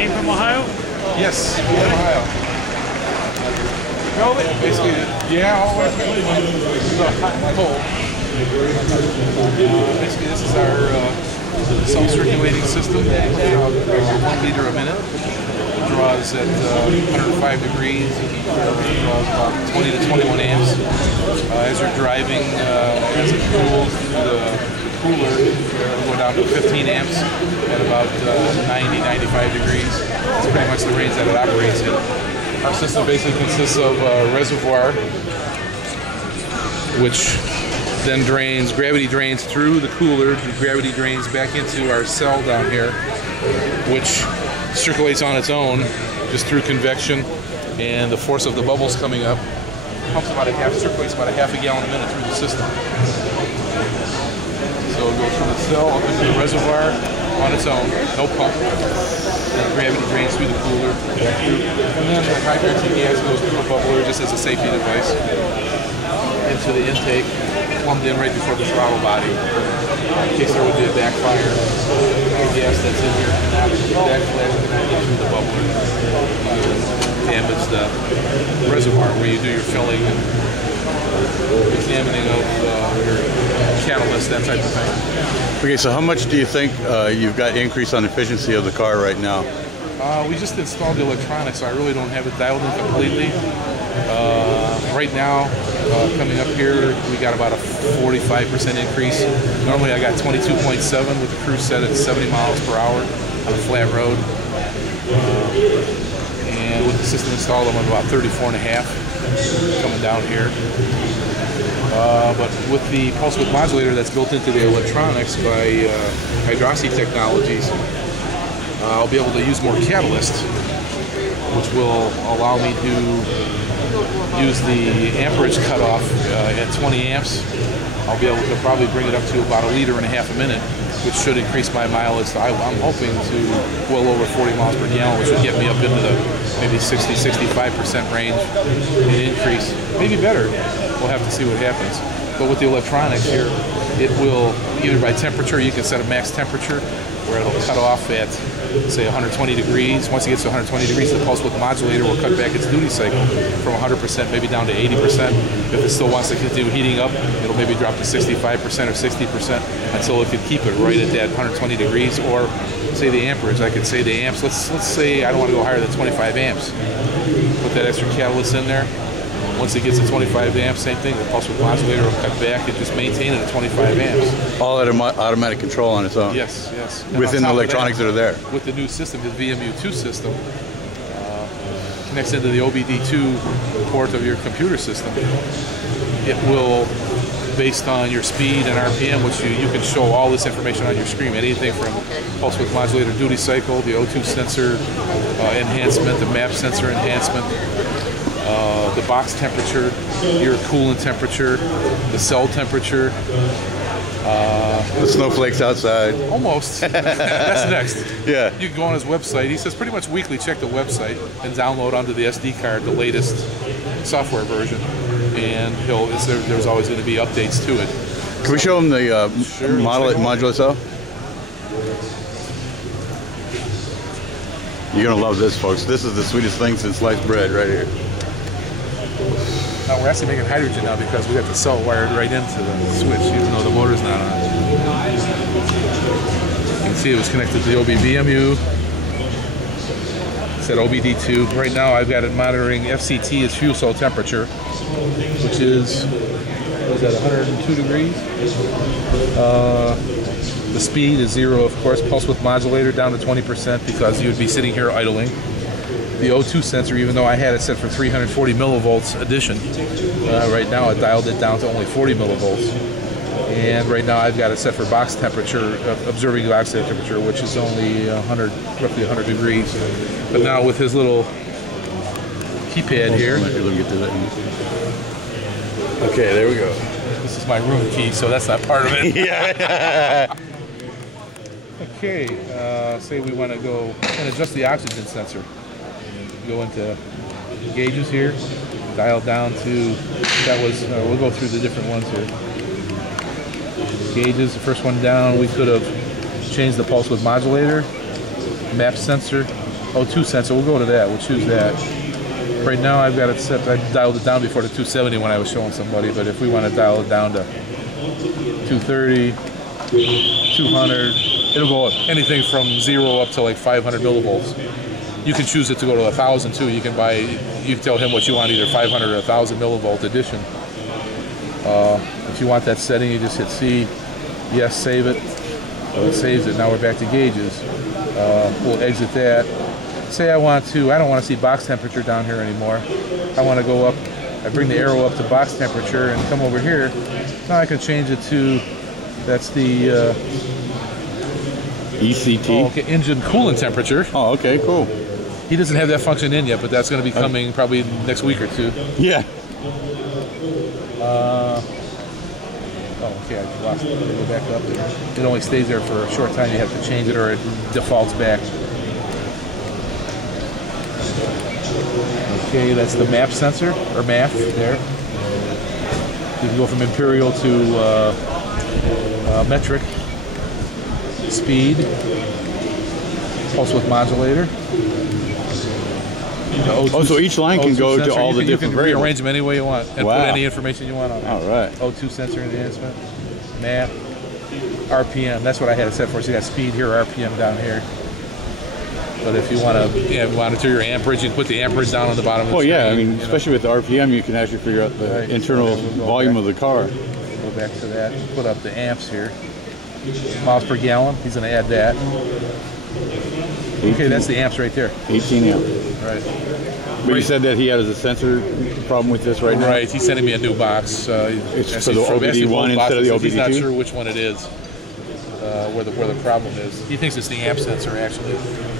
Came from Ohio? Yes, Ohio. Drove it? Basically, yeah, all the way from Cleveland. This is a hot and cold. Basically, this is our self-circulating system. It puts out 1 liter a minute. It draws at 105 degrees. It draws about 20 to 21 amps. As you're driving, as it cools through the cooler, it'll go down to 15 amps at about 90, 95 degrees. That's pretty much the range that it operates in. Our system basically consists of a reservoir, which then drains, gravity drains through the cooler, the gravity drains back into our cell down here, which circulates on its own just through convection and the force of the bubbles coming up. Circulates about a half a gallon a minute through the system. So it goes from the cell up into the reservoir on its own, no pump. And gravity drains through the cooler, back through. And then the high-density gas goes through a bubbler just as a safety device into the intake, plumbed in right before the throttle body, in case there would be a backfire. The gas that's in here cannot backflash, cannot get through the bubbler, damage the reservoir where you do your filling and examining of your catalyst, that type of thing. Okay, so how much do you think you've got increase on efficiency of the car right now? We just installed the electronics, so I really don't have it dialed in completely. Right now, coming up here, we got about a 45% increase. Normally I got 22.7 with the cruise set at 70 miles per hour on a flat road. And with the system installed, I'm at about 34.5 coming down here. But with the pulse width modulator that's built into the electronics by Hydroxy Technologies, I'll be able to use more catalyst, which will allow me to use the amperage cutoff at 20 amps. I'll be able to probably bring it up to about 1.5 liters a minute, which should increase my mileage. I'm hoping to well over 40 miles per gallon, which would get me up into the maybe 60-65% range in increase. Maybe better. We'll have to see what happens. But with the electronics here, it will, either by temperature, you can set a max temperature where it'll cut off at, say, 120 degrees. Once it gets to 120 degrees, the pulse width modulator will cut back its duty cycle from 100% maybe down to 80%. If it still wants to continue heating up, it'll maybe drop to 65% or 60% until it could keep it right at that 120 degrees. Or say the amperage, I could say the amps. Let's say I don't want to go higher than 25 amps. Put that extra catalyst in there. Once it gets to 25 amps, same thing, the pulse width modulator will cut back and just maintain it at 25 amps. All automatic control on its own? Yes, yes. And within the electronics that are there? With the new system, the VMU2 system, connects into the OBD2 port of your computer system. It will, based on your speed and RPM, which you can show all this information on your screen, anything from pulse width modulator duty cycle, the O2 sensor enhancement, the map sensor enhancement, the box temperature, your coolant temperature, the cell temperature. The snowflakes outside. Almost. That's next. Yeah. You can go on his website. He says pretty much weekly check the website and download onto the SD card the latest software version. And there's always going to be updates to it. Can we show him the modular cell? You're going to love this, folks. This is the sweetest thing since sliced bread right here. Now we're actually making hydrogen now because we got the cell wired right into the switch, even though the motor's not on. You can see it was connected to the OBVMU. It said OBD2. Right now I've got it monitoring FCT as fuel cell temperature, which is, what is that, 102 degrees? The speed is 0, of course. Pulse width modulator down to 20% because you would be sitting here idling. The O2 sensor, even though I had it set for 340 millivolts addition, right now I dialed it down to only 40 millivolts. And right now I've got it set for box temperature, observing box temperature, which is only roughly 100 degrees. But now with his little keypad here. Okay, there we go. This is my room key, so that's not part of it. Yeah. Okay, say we want to go and adjust the oxygen sensor. Go into gauges here, dial down to, we'll go through the different ones here. Gauges, the first one down, we could have changed the pulse width modulator, map sensor, O2 sensor. We'll go to that. We'll choose that. Right now I've got it set. I dialed it down before to 270 when I was showing somebody, but if we want to dial it down to 230, 200, it'll go up anything from 0 up to like 500 millivolts. You can choose it to go to 1,000 too. You can tell him what you want, either 500 or 1,000 millivolt edition. If you want that setting, you just hit C, yes, save it. So it saves it. Now we're back to gauges. We'll exit that. Say I don't want to see box temperature down here anymore. I want to go up, I bring the arrow up to box temperature and come over here. Now I can change it to, that's the ECT. Oh, okay, engine coolant temperature. Oh, okay, cool. He doesn't have that function in yet, but that's going to be coming probably next week or two. Yeah. Oh, okay, I lost it. Go back up. It only stays there for a short time. You have to change it or it defaults back. Okay, that's the map sensor, or MAF, there. You can go from imperial to metric, speed, pulse width modulator. Oh, so each line can go to all the different variables. You can rearrange them any way you want and put any information you want on it. All right. O2 sensor enhancement, map, RPM. That's what I had it set for. So you got speed here, RPM down here. But if you want to monitor your amperage, you can put the amperage down on the bottom of the screen. Well, yeah, I mean, especially with the RPM, you can actually figure out the internal volume of the car. Go back to that, put up the amps here. Miles per gallon, he's going to add that. Okay, that's the amps right there. 18 amp. Right. But you said that he has a sensor problem with this right now? Right, he's sending me a new box. It's for the OBD1 instead of the OBD2? He's not sure which one it is, where the problem is. He thinks it's the amp sensor, actually,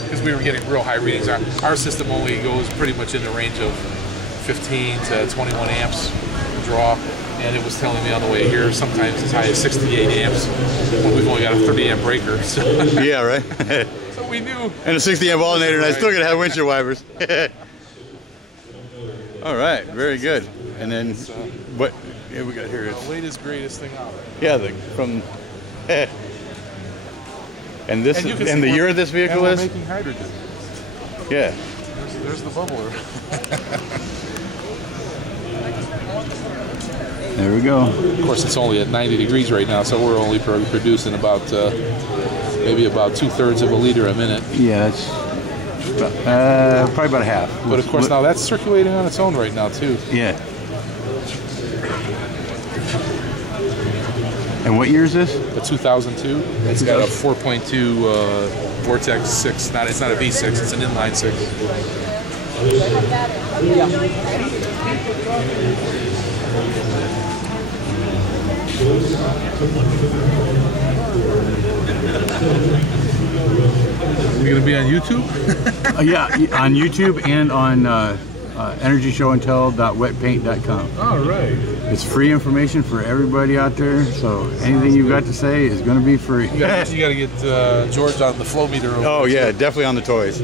because we were getting real high readings. Our system only goes pretty much in the range of 15 to 21 amps draw, and it was telling me on the way here sometimes as high as 68 amps when we've only got a 30 amp breaker. So. Yeah, right. So we knew. And a 60 amp alternator, and I still gotta have windshield wipers. All right, very good. And then what we got here is the latest, greatest thing out. Yeah, from. And this and the year of this vehicle is making hydrogen. Yeah. There's the bubbler. There we go. Of course, it's only at 90 degrees right now, so we're only producing about maybe about 2/3 of a liter a minute. Yeah, that's probably about a half. But of course, now that's circulating on its own right now too. Yeah. And what year is this? The 2002. It's got a 4.2 Vortex 6. It's not a V6. It's an inline 6. Are we going to be on YouTube? Yeah, on YouTube and on energyshowandtell.wetpaint.com. All right. It's free information for everybody out there, so anything you've got to say is going to be free. You got to get George on the flow meter. Oh yeah, definitely on the toys.